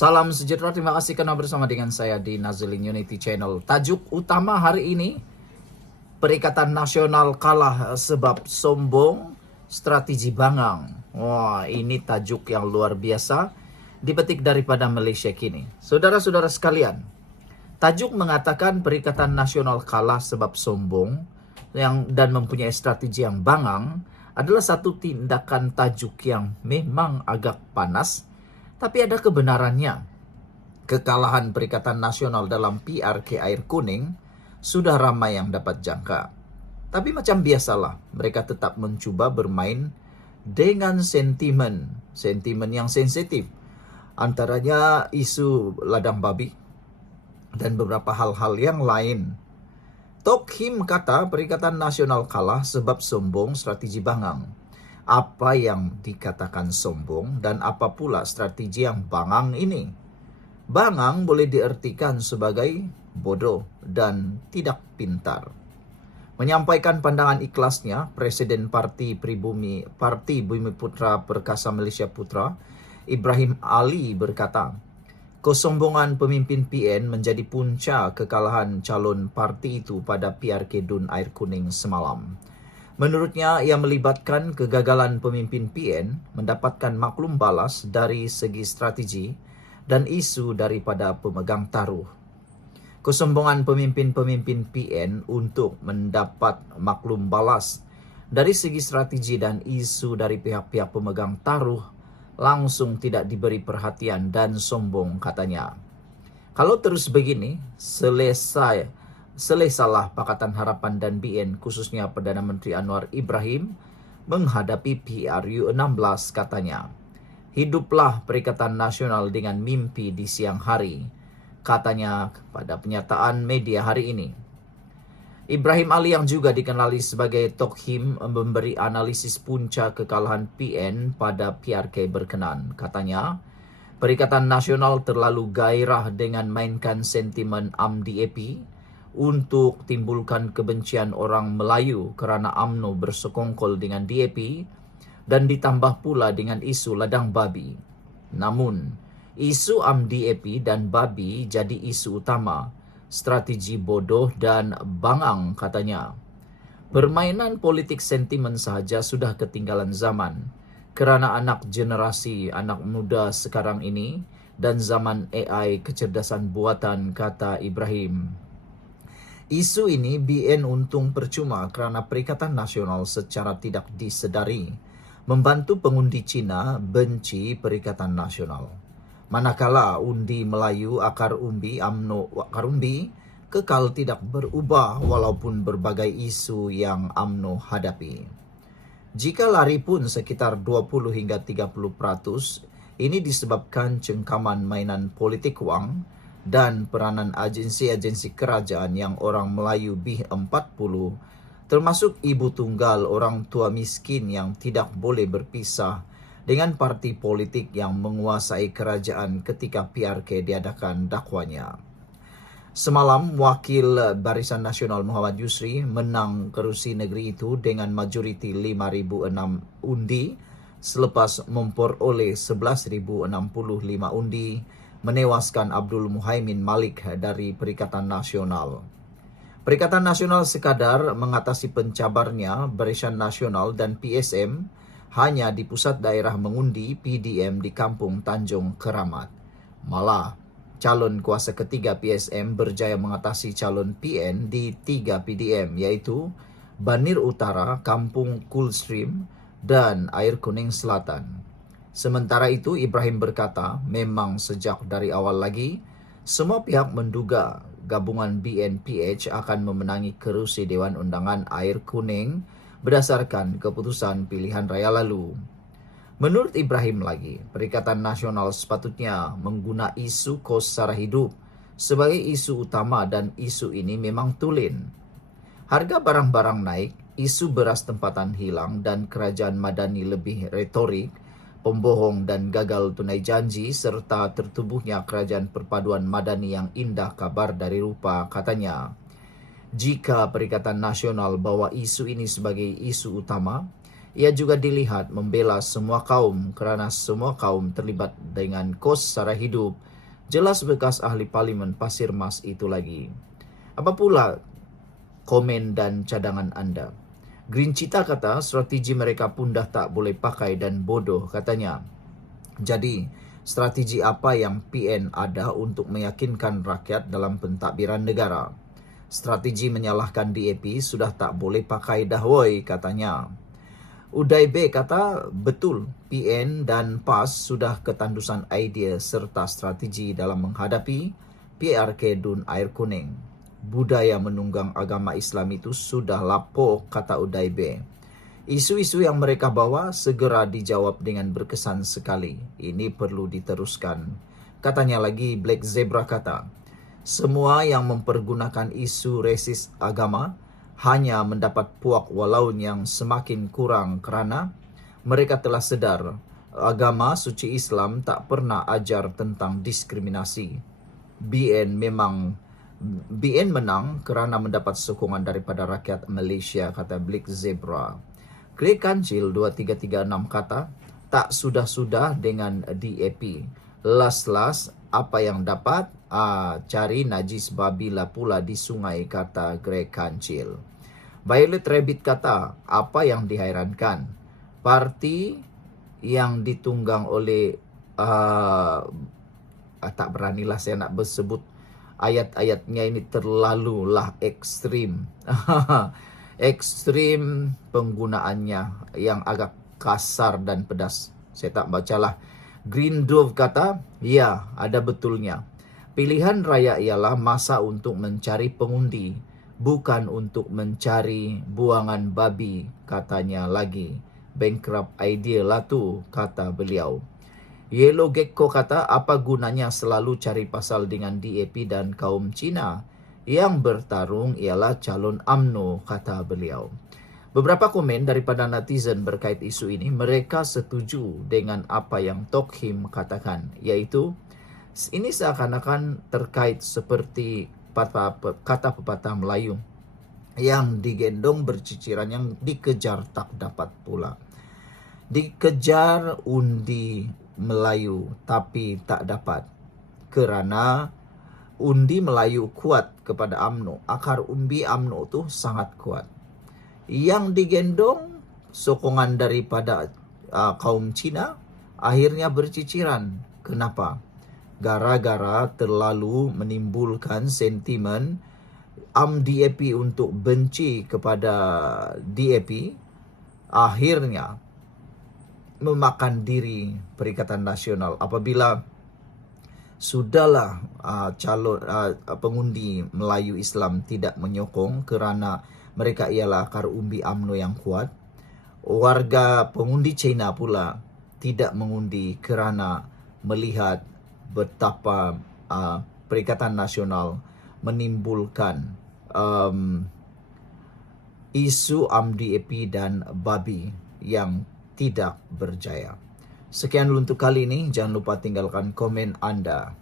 Salam sejahtera, terima kasih karena bersama dengan saya di Nazilin Unity Channel. Tajuk utama hari ini, Perikatan Nasional kalah sebab sombong, strategi bangang. Wah, ini tajuk yang luar biasa, dipetik daripada Malaysia kini. Saudara-saudara sekalian, tajuk mengatakan Perikatan Nasional kalah sebab sombong dan mempunyai strategi yang bangang adalah satu tindakan tajuk yang memang agak panas, tapi ada kebenarannya. Kekalahan Perikatan Nasional dalam PRK Air Kuning sudah ramai yang dapat jangka. Tapi macam biasalah, mereka tetap mencuba bermain dengan sentimen yang sensitif. Antaranya isu ladang babi dan beberapa hal-hal yang lain. Tok Him kata Perikatan Nasional kalah sebab sombong, strategi bangang. Apa yang dikatakan sombong dan apa pula strategi yang bangang ini? Bangang boleh diartikan sebagai bodoh dan tidak pintar. Menyampaikan pandangan ikhlasnya, Presiden Parti Bumi Putra Perkasa Malaysia Putra, Ibrahim Ali berkata, kesombongan pemimpin PN menjadi punca kekalahan calon parti itu pada PRK Dun Air Kuning semalam. Menurutnya, ia melibatkan kegagalan pemimpin PN mendapatkan maklum balas dari segi strategi dan isu daripada pemegang taruh. Kesombongan pemimpin-pemimpin PN untuk mendapat maklum balas dari segi strategi dan isu dari pihak-pihak pemegang taruh langsung tidak diberi perhatian dan sombong, katanya. Kalau terus begini, selesalah Pakatan Harapan dan BN, khususnya Perdana Menteri Anwar Ibrahim, menghadapi PRU 16, katanya. Hiduplah Perikatan Nasional dengan mimpi di siang hari, katanya pada penyataan media hari ini. Ibrahim Ali yang juga dikenali sebagai Tok Him memberi analisis punca kekalahan PN pada PRK berkenan. Katanya, Perikatan Nasional terlalu gairah dengan mainkan sentimen UMNO-DAP untuk timbulkan kebencian orang Melayu kerana UMNO bersekongkol dengan DAP dan ditambah pula dengan isu ladang babi. Namun, isu UMNO-DAP dan babi jadi isu utama, strategi bodoh dan bangang, katanya. Permainan politik sentimen sahaja sudah ketinggalan zaman kerana anak muda sekarang ini dan zaman AI kecerdasan buatan, kata Ibrahim. Isu ini BN untung percuma kerana Perikatan Nasional secara tidak disedari membantu pengundi Cina benci Perikatan Nasional. Manakala undi Melayu akar umbi UMNO akar umbi kekal tidak berubah walaupun berbagai isu yang UMNO hadapi. Jika lari pun sekitar 20 hingga 30%, ini disebabkan cengkaman mainan politik wang dan peranan agensi-agensi kerajaan yang orang Melayu B40, termasuk ibu tunggal orang tua miskin yang tidak boleh berpisah dengan parti politik yang menguasai kerajaan ketika PRK diadakan dakwanya. Semalam, Wakil Barisan Nasional Muhammad Yusri menang kerusi negeri itu dengan majoriti 5,006 undi selepas memperoleh 11,065 undi menewaskan Abdul Muhaimin Malik dari Perikatan Nasional. Perikatan Nasional sekadar mengatasi pencabarnya Barisan Nasional dan PSM hanya di pusat daerah mengundi PDM di Kampung Tanjung Keramat. Malah, calon kuasa ketiga PSM berjaya mengatasi calon PN di 3 PDM, iaitu Banir Utara, Kampung Coolstream, dan Air Kuning Selatan. Sementara itu, Ibrahim berkata, memang sejak dari awal lagi, semua pihak menduga gabungan BNPH akan memenangi kerusi Dewan Undangan Air Kuning berdasarkan keputusan pilihan raya lalu. Menurut Ibrahim lagi, Perikatan Nasional sepatutnya mengguna isu kos sara hidup sebagai isu utama dan isu ini memang tulen. Harga barang-barang naik, isu beras tempatan hilang dan kerajaan madani lebih retorik, pembohong dan gagal tunai janji serta tertubuhnya kerajaan perpaduan madani yang indah kabar dari rupa, katanya. Jika Perikatan Nasional bawa isu ini sebagai isu utama, Ia juga dilihat membela semua kaum kerana semua kaum terlibat dengan kos sara hidup. Jelas bekas ahli parlimen Pasir Mas itu lagi. Apa pula komen dan cadangan anda? Green Cita kata strategi mereka pun dah tak boleh pakai dan bodoh katanya. Jadi, strategi apa yang PN ada untuk meyakinkan rakyat dalam pentadbiran negara? Strategi menyalahkan DAP sudah tak boleh pakai dah woi katanya. Uday B kata betul PN dan PAS sudah ketandusan idea serta strategi dalam menghadapi PRK Dun Air Kuning. Budaya menunggang agama Islam itu sudah lapuk, kata Uday B. Isu-isu yang mereka bawa segera dijawab dengan berkesan sekali. Ini perlu diteruskan. Katanya lagi, Black Zebra kata, semua yang mempergunakan isu resis agama hanya mendapat puak walau yang semakin kurang kerana mereka telah sedar agama suci Islam tak pernah ajar tentang diskriminasi. BN menang kerana mendapat sokongan daripada rakyat Malaysia, kata Black Zebra. Clay Kancil 2336 kata, tak sudah-sudah dengan DAP. Las-las apa yang dapat, cari najis babi lah pula di sungai, kata Greg Kancil. Violet Rabbit kata, apa yang dihairankan? Parti yang ditunggang oleh, tak beranilah saya nak bersebut ayat-ayatnya, ini terlalulah ekstrim. Ekstrim penggunaannya yang agak kasar dan pedas. Saya tak bacalah. Green Dove kata, ya, ada betulnya. Pilihan raya ialah masa untuk mencari pengundi, bukan untuk mencari buangan babi, katanya lagi. Bankrupt idea lah tu, kata beliau. Yellow Gecko kata, apa gunanya selalu cari pasal dengan DAP dan kaum Cina? Yang bertarung ialah calon UMNO, kata beliau. Beberapa komen daripada netizen berkait isu ini, mereka setuju dengan apa yang Tok Him katakan, iaitu ini seakan-akan terkait seperti kata pepatah Melayu, yang digendong berciciran, yang dikejar tak dapat pula. Dikejar undi Melayu tapi tak dapat kerana undi Melayu kuat kepada UMNO. Akar umbi UMNO tu sangat kuat. Yang digendong sokongan daripada kaum Cina akhirnya berciciran. Kenapa? Gara-gara terlalu menimbulkan sentimen DAP untuk benci kepada DAP, akhirnya memakan diri Perikatan Nasional. Apabila sudahlah calon pengundi Melayu Islam tidak menyokong kerana mereka ialah akar umbi UMNO yang kuat, warga pengundi China pula tidak mengundi kerana melihat betapa Perikatan Nasional menimbulkan isu DAP dan babi yang tidak berjaya. Sekian dulu untuk kali ini. Jangan lupa tinggalkan komen anda.